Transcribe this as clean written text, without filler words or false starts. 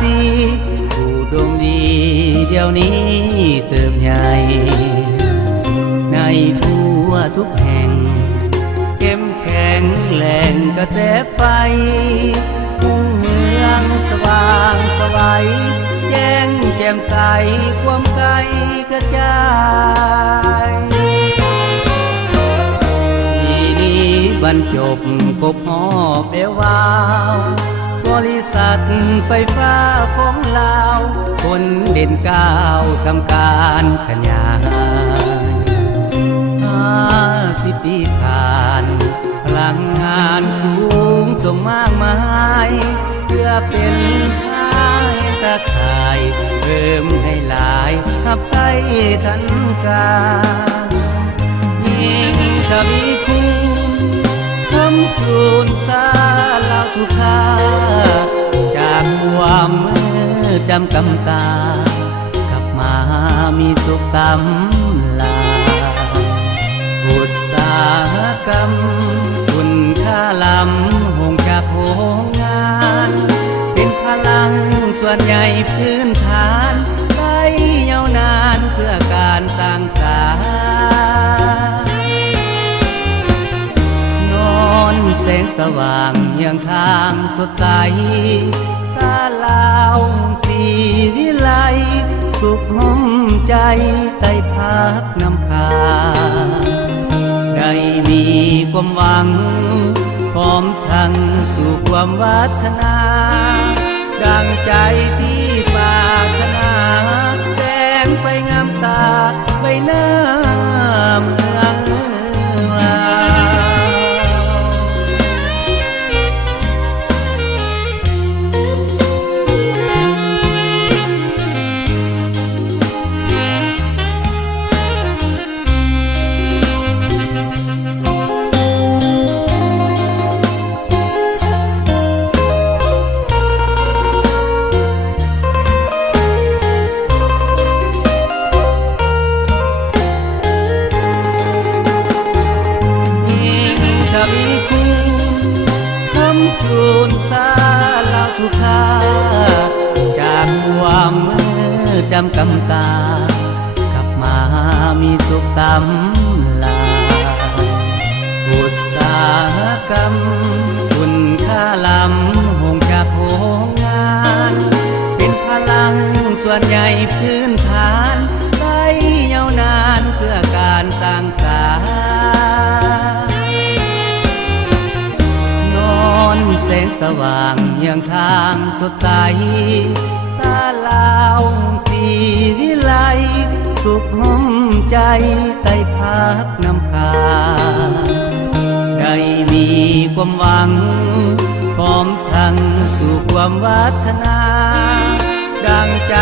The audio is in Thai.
สีผู้ดวงดีเดี๋ยวนี้เติมใหญ่ในทั่วทุกแห่งเข้มแข็งแหล่งกระแสไฟมุ่งเมืองสว่างสวัยแย้งแจ่มใสความไกลกระจายปีนี้บรรจบครบหอบเปลววาวบริษัทไฟฟ้าของลาวคนเด่นก้าวทำการขยาย50 ปีผ่านพลังงานสูงส่งมากมายเพื่อเป็นท้ายตะข่ายเพิ่มให้หลายทับใช้ทันการยิ่งทวีคูณคำคูณสาเล่าทุกค่าจากความมืดดำกำตากลับมามีสุขสำราญอุตสาหกรรมคุณค่าล้ำหงจากโรงงานเป็นพลังส่วนใหญ่พื้นฐานได้ยาวนานเพื่อการสร้างสรรค์นอนแสงสว่างยังทางสดใสสาลาวสีวิไลสุขห้องใจใต้พักน้ำพาได้มีความหวังพร้อมทั้งสู่ความวัฒนาดังใจที่ปรารถนาแสงไปงามตาใบหน้าเมืองลจากความมืดดำกำตากลับมามีสุขสำราญอุตสาหกรรมคุณค่าล้ำหงจากโรงงานเป็นพลังส่วนใหญ่พื้นฐานได้ยาวนานเพื่อการสร้างสรรค์แสงสว่างยังทางสดใสสาลาวสีวิไลสุขห้องใจใต้พักน้ำพาได้มีความหวังพร้อมทั้งสู่ความวัฒนาดังใจ